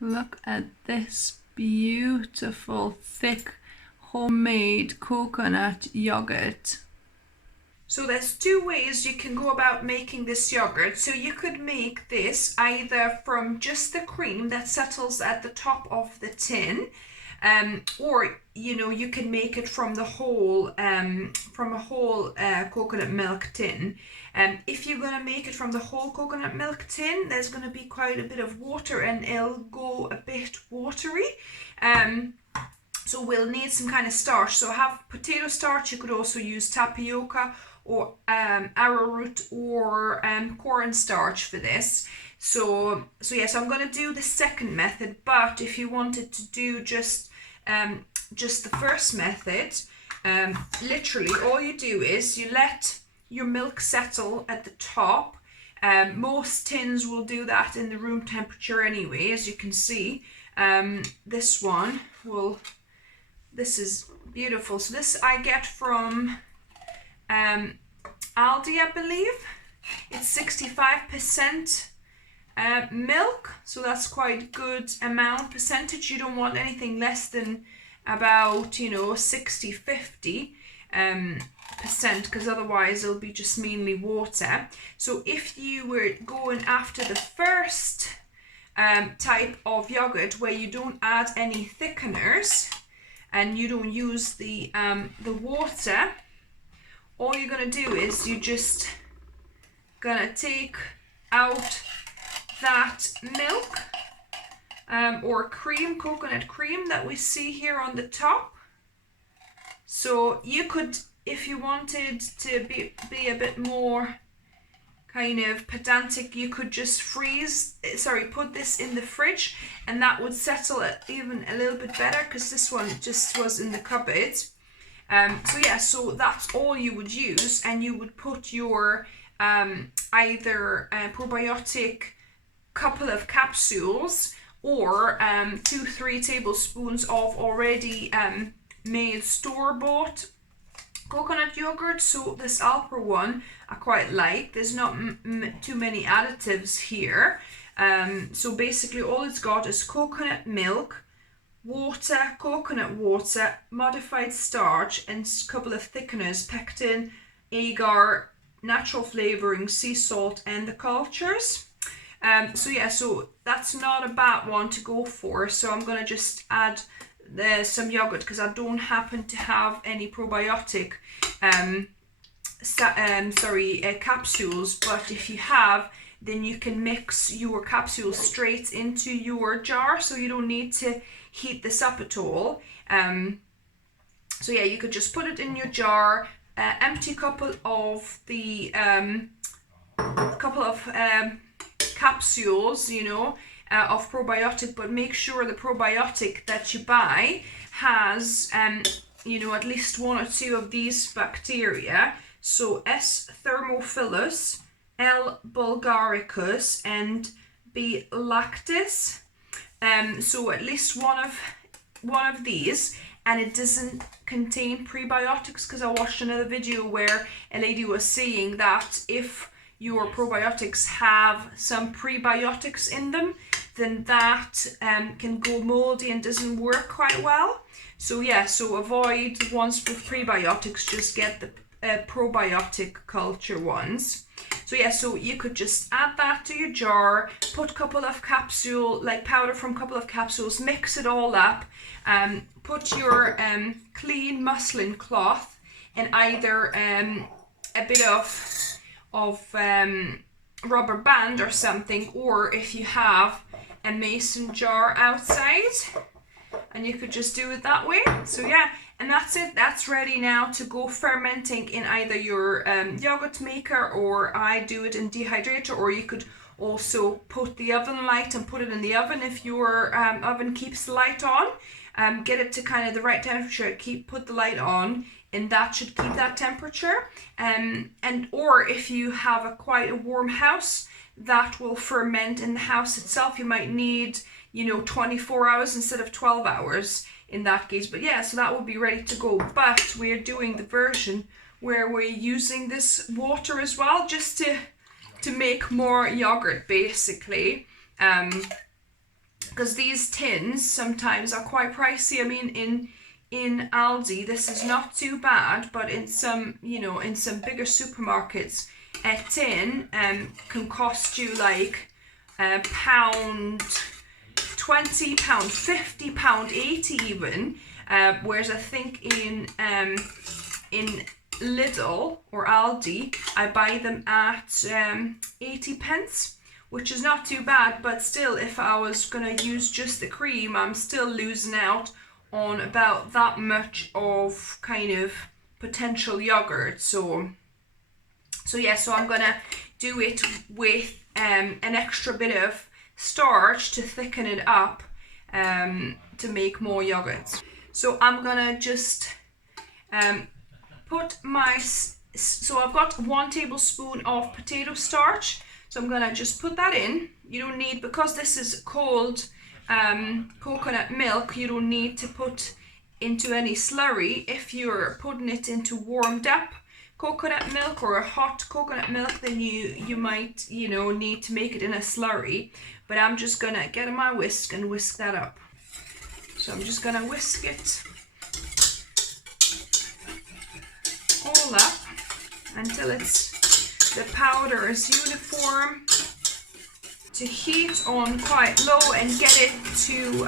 Look at this beautiful, thick, homemade coconut yogurt. So there's two ways you can go about making this yogurt. So you could make this either from just the cream that settles at the top of the tin, or you can make it from the whole coconut milk tin. If you're going to make it from the whole coconut milk tin, there's going to be quite a bit of water and it'll go a bit watery. So we'll need some kind of starch. So have potato starch. You could also use tapioca or arrowroot or cornstarch for this. So yes, I'm going to do the second method, but if you wanted to do just the first method, literally all you do is you let your milk settle at the top. Most tins will do that in the room temperature anyway, as you can see. This is beautiful. So this I get from Aldi, I believe. It's 65% milk, so that's quite good amount percentage. You don't want anything less than about 60-50 percent, because otherwise it'll be just mainly water. So if you were going after the first type of yogurt where you don't add any thickeners and you don't use the water, all you're gonna do is you just gonna take out that milk or cream, coconut cream that we see here on the top. So you could, if you wanted to be a bit more kind of pedantic, you could just put this in the fridge and that would settle it even a little bit better, because this one just was in the cupboard. So that's all you would use, and you would put your either probiotic couple of capsules or 2-3 tablespoons of already made store-bought coconut yogurt. So this Alpro one I quite like. There's not too many additives here. So basically all it's got is coconut milk, water, coconut water, modified starch, and a couple of thickeners: pectin, agar, natural flavoring, sea salt, and the cultures. So that's not a bad one to go for. So I'm going to just add some yogurt, because I don't happen to have any probiotic capsules, but if you have, then you can mix your capsules straight into your jar, so you don't need to heat this up at all. You could just put it in your jar, empty couple of the capsules, of probiotic, but make sure the probiotic that you buy has at least 1 or 2 of these bacteria. So S. thermophilus, L. bulgaricus, and B. lactis. So at least one of these, and it doesn't contain prebiotics, because I watched another video where a lady was saying that if your probiotics have some prebiotics in them, then that can go moldy and doesn't work quite well. So avoid the ones with prebiotics, just get the probiotic culture ones. So you could just add that to your jar, put a couple of powder from a couple of capsules, mix it all up, put your clean muslin cloth and either a bit of rubber band or something, or if you have a mason jar outside, and you could just do it that way. And that's it. That's ready now to go fermenting in either your yogurt maker, or I do it in dehydrator, or you could also put the oven light and put it in the oven if your oven keeps the light on. Get it to kind of the right temperature, put the light on, and that should keep that temperature. Or if you have quite a warm house, that will ferment in the house itself. You might need 24 hours instead of 12 hours in that case. But so that will be ready to go. But we're doing the version where we're using this water as well, just to make more yogurt basically. because these tins sometimes are quite pricey. I mean, in Aldi this is not too bad, but in some, you know, in some bigger supermarkets, a tin can cost you like £1.20, £1.50, £1.80 even. Whereas I think in Lidl or Aldi, I buy them at 80 pence, which is not too bad, but still, if I was gonna use just the cream, I'm still losing out on about that much of kind of potential yogurt. So yeah, so I'm gonna do it with an extra bit of starch to thicken it up to make more yogurts. So I'm gonna just put my, so I've got 1 tablespoon of potato starch, so I'm gonna just put that in. You don't need, because this is cold coconut milk, you don't need to put into any slurry. If you're putting it into warmed up coconut milk or a hot coconut milk, then you might, you know, need to make it in a slurry. But I'm just gonna get my whisk and whisk that up. So I'm just gonna whisk it all up until the powder is uniform. To heat on quite low and get it to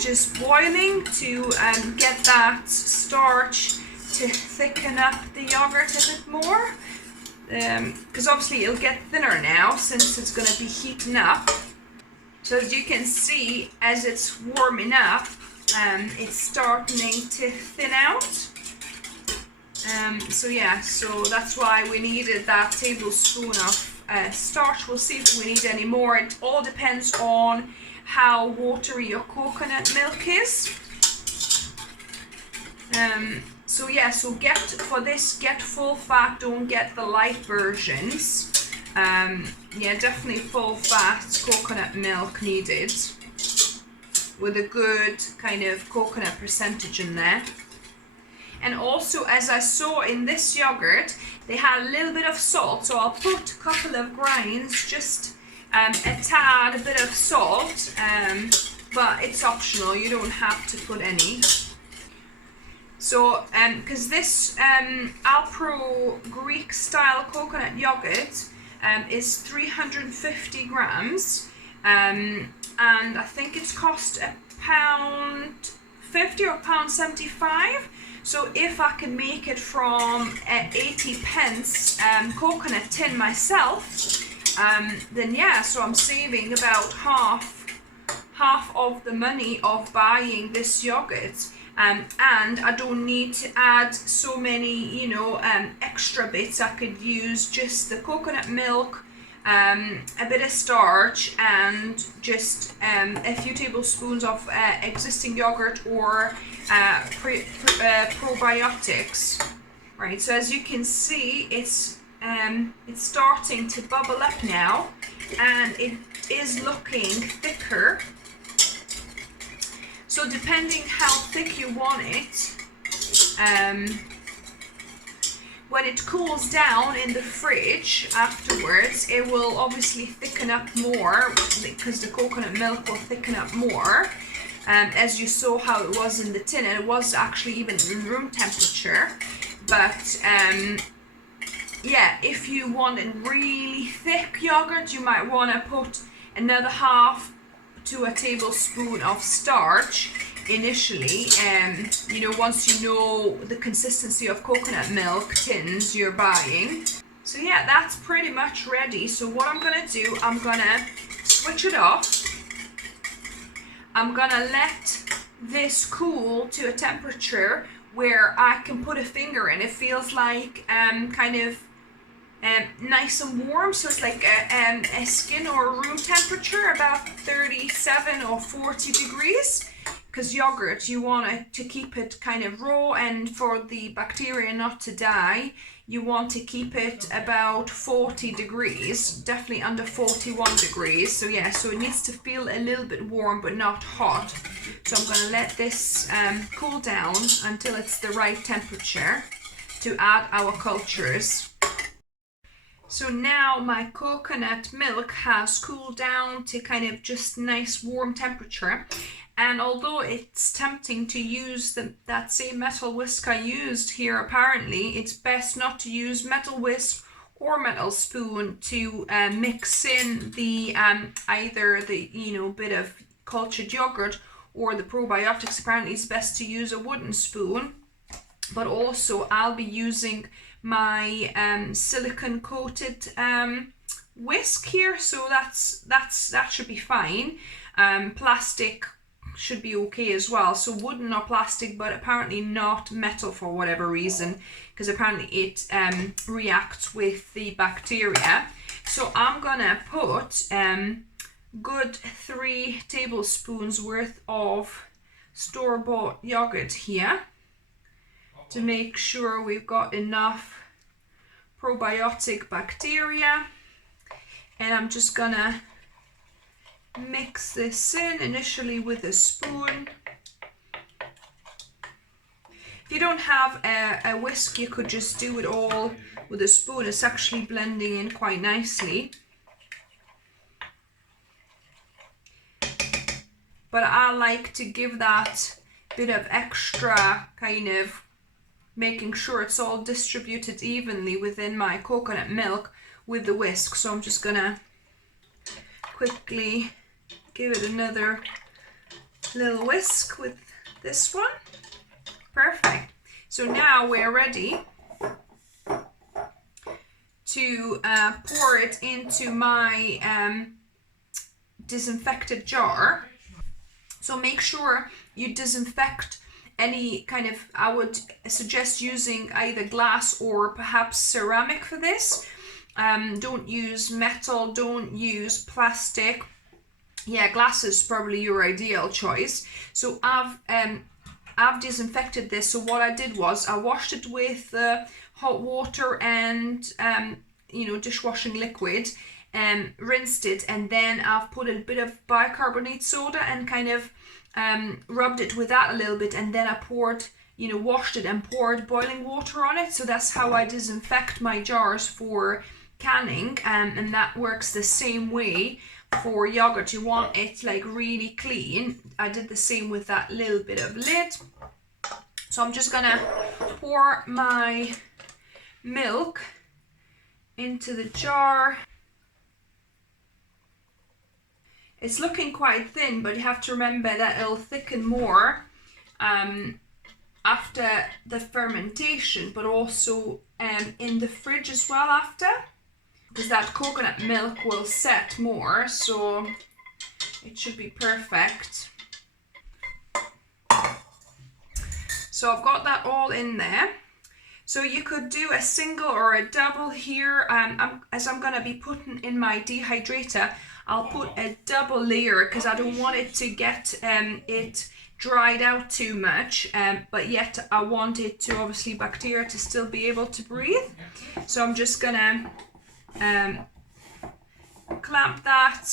just boiling, to get that starch to thicken up the yogurt a bit more, because obviously it'll get thinner now since it's going to be heating up. So as you can see, as it's warming up, it's starting to thin out. So yeah, so that's why we needed that tablespoon of starch. We'll see if we need any more. It all depends on how watery your coconut milk is. So yeah, so get full fat, don't get the light versions. Yeah, definitely full fat coconut milk needed with a good kind of coconut percentage in there. And also, as I saw in this yogurt, they had a little bit of salt, so I'll put a couple of grains, just a tad, a bit of salt, but it's optional, you don't have to put any. So, because this Alpro Greek style coconut yogurt is 350 grams, and I think it's cost £1.50 or £1.75. So if I can make it from 80 pence coconut tin myself, then yeah, so I'm saving about half of the money of buying this yogurt, and I don't need to add so many, you know, extra bits. I could use just the coconut milk, a bit of starch, and just a few tablespoons of existing yogurt or probiotics. Right, so as you can see, it's starting to bubble up now, and it is looking thicker. So depending how thick you want it, when it cools down in the fridge afterwards, it will obviously thicken up more, because the coconut milk will thicken up more, as you saw how it was in the tin, and it was actually even in room temperature. But yeah, if you want a really thick yogurt, you might want to put another half to a tablespoon of starch initially, you know, once you know the consistency of coconut milk tins you're buying. So yeah, that's pretty much ready. So what I'm gonna do, I'm gonna switch it off. I'm gonna let this cool to a temperature where I can put a finger in. It feels like kind of nice and warm, so it's like a skin or room temperature, about 37 or 40 degrees. Because yogurt, you want it to keep it kind of raw, and for the bacteria not to die, you want to keep it about 40 degrees, definitely under 41 degrees. So yeah, so it needs to feel a little bit warm but not hot. So I'm going to let this cool down until it's the right temperature to add our cultures. So now my coconut milk has cooled down to kind of just nice warm temperature. And although it's tempting to use that same metal whisk I used here, apparently it's best not to use metal whisk or metal spoon to mix in the either the bit of cultured yogurt or the probiotics. Apparently it's best to use a wooden spoon. But also I'll be using my silicone coated whisk here, so that should be fine. Plastic should be okay as well, so wooden or plastic, but apparently not metal for whatever reason, because apparently it reacts with the bacteria. So I'm gonna put good 3 tablespoons worth of store-bought yogurt here to make sure we've got enough probiotic bacteria, and I'm just gonna mix this in initially with a spoon. If you don't have a whisk, you could just do it all with a spoon. It's actually blending in quite nicely. But I like to give that bit of extra kind of making sure it's all distributed evenly within my coconut milk with the whisk. So I'm just gonna quickly give it another little whisk with this one. Perfect. So now we're ready to pour it into my disinfected jar. So make sure you disinfect any kind of, I would suggest using either glass or perhaps ceramic for this. Don't use metal, don't use plastic. Yeah, glass is probably your ideal choice. So I've disinfected this. So what I did was I washed it with hot water and dishwashing liquid, rinsed it, and then I've put a bit of bicarbonate soda and kind of rubbed it with that a little bit, and then I poured, washed it and poured boiling water on it. So that's how I disinfect my jars for canning, and that works the same way for yogurt. You want it like really clean. I did the same with that little bit of lid. So I'm just gonna pour my milk into the jar. It's looking quite thin, but you have to remember that it'll thicken more after the fermentation, but also in the fridge as well after, because that coconut milk will set more, so it should be perfect. So I've got that all in there. So you could do a single or a double here. As I'm going to be putting in my dehydrator, I'll put a double layer because I don't want it to get it dried out too much, but yet I want it to, obviously, bacteria to still be able to breathe. So I'm just going to clamp that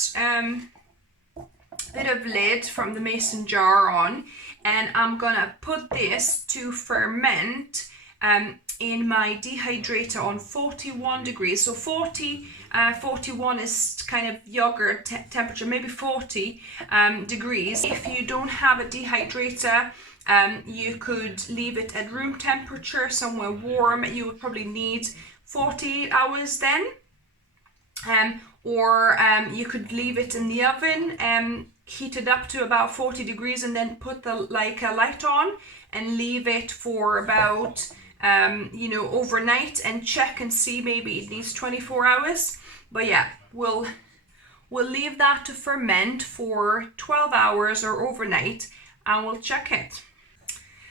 bit of lid from the mason jar on, and I'm going to put this to ferment in my dehydrator on 41 degrees. So 41 is kind of yogurt temperature, maybe 40 degrees. If you don't have a dehydrator, you could leave it at room temperature, somewhere warm. You would probably need 48 hours then. Or you could leave it in the oven, heat it up to about 40 degrees, and then put a light on and leave it for about overnight, and check and see, maybe it needs 24 hours. But yeah, we'll leave that to ferment for 12 hours or overnight, and we'll check it.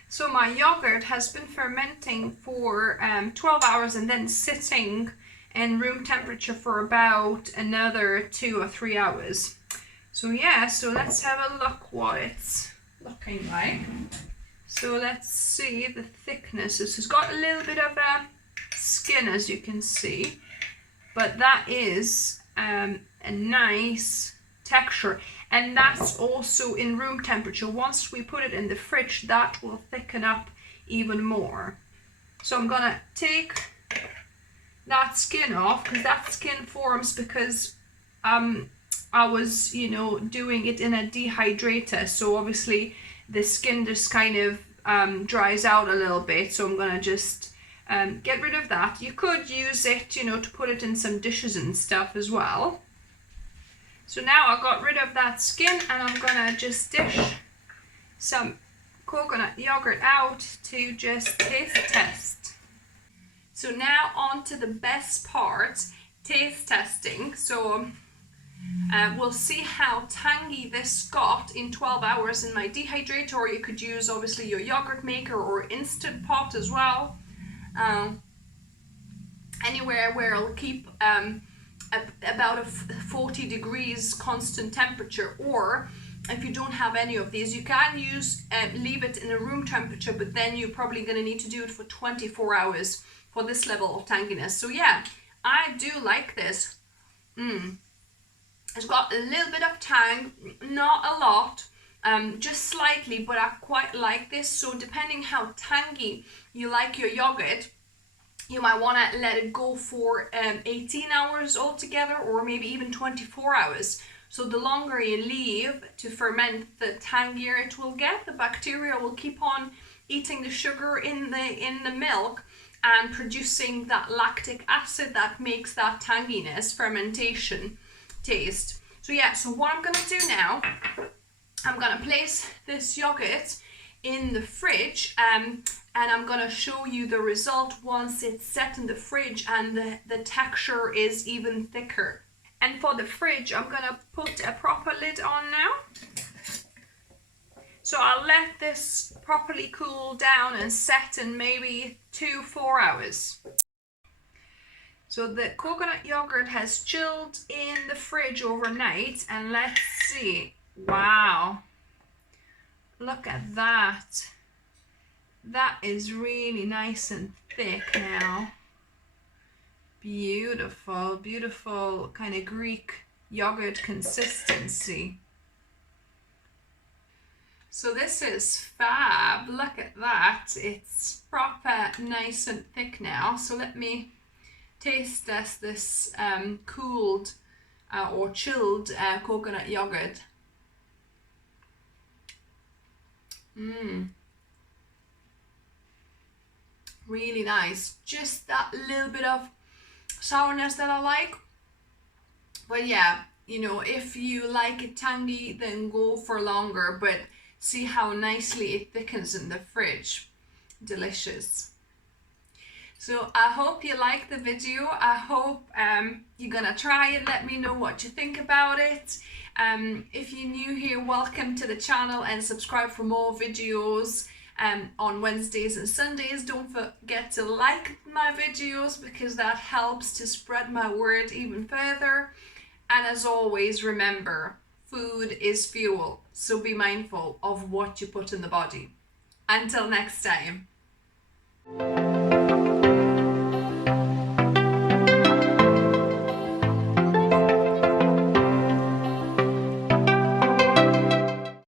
So my yogurt has been fermenting for 12 hours and then sitting in room temperature for about another 2 or 3 hours. So yeah, so let's have a look what it's looking like. So let's see the thickness. This has got a little bit of a skin, as you can see, but that is a nice texture, and that's also in room temperature. Once we put it in the fridge, that will thicken up even more. So I'm gonna take that skin off, because that skin forms because I was, you know, doing it in a dehydrator, so obviously the skin just kind of dries out a little bit, so I'm gonna just get rid of that. You could use it, you know, to put it in some dishes and stuff as well. So now I got rid of that skin, and I'm gonna just dish some coconut yogurt out to just taste test. So now on to the best part, taste testing. So we'll see how tangy this got in 12 hours in my dehydrator, or you could use obviously your yogurt maker or instant pot as well. Anywhere where it'll keep about a 40 degrees constant temperature, or if you don't have any of these, you can use leave it in a room temperature, but then you're probably going to need to do it for 24 hours for this level of tanginess. So yeah, I do like this. It's got a little bit of tang, not a lot, just slightly, but I quite like this. So depending how tangy you like your yogurt, you might want to let it go for 18 hours altogether, or maybe even 24 hours. So the longer you leave to ferment, the tangier it will get. The bacteria will keep on eating the sugar in the milk and producing that lactic acid that makes that tanginess, fermentation taste. So yeah, so what I'm going to do now, I'm going to place this yogurt in the fridge, and I'm going to show you the result once it's set in the fridge and the texture is even thicker. And for the fridge, I'm going to put a proper lid on now. So I'll let this properly cool down and set in maybe 2-4 hours. So the coconut yogurt has chilled in the fridge overnight, and let's see. Wow. Look at that. That is really nice and thick now. Beautiful, beautiful kind of Greek yogurt consistency. So this is fab. Look at that. It's proper nice and thick now. So let me taste test this cooled or chilled coconut yogurt. Really nice. Just that little bit of sourness that I like. But yeah, you know, if you like it tangy, then go for longer, but see how nicely it thickens in the fridge. Delicious. So I hope you like the video. I hope you're gonna try it. Let me know what you think about it. If you're new here, welcome to the channel and subscribe for more videos on Wednesdays and Sundays. Don't forget to like my videos, because that helps to spread my word even further. And as always, remember, food is fuel, so be mindful of what you put in the body. Until next time.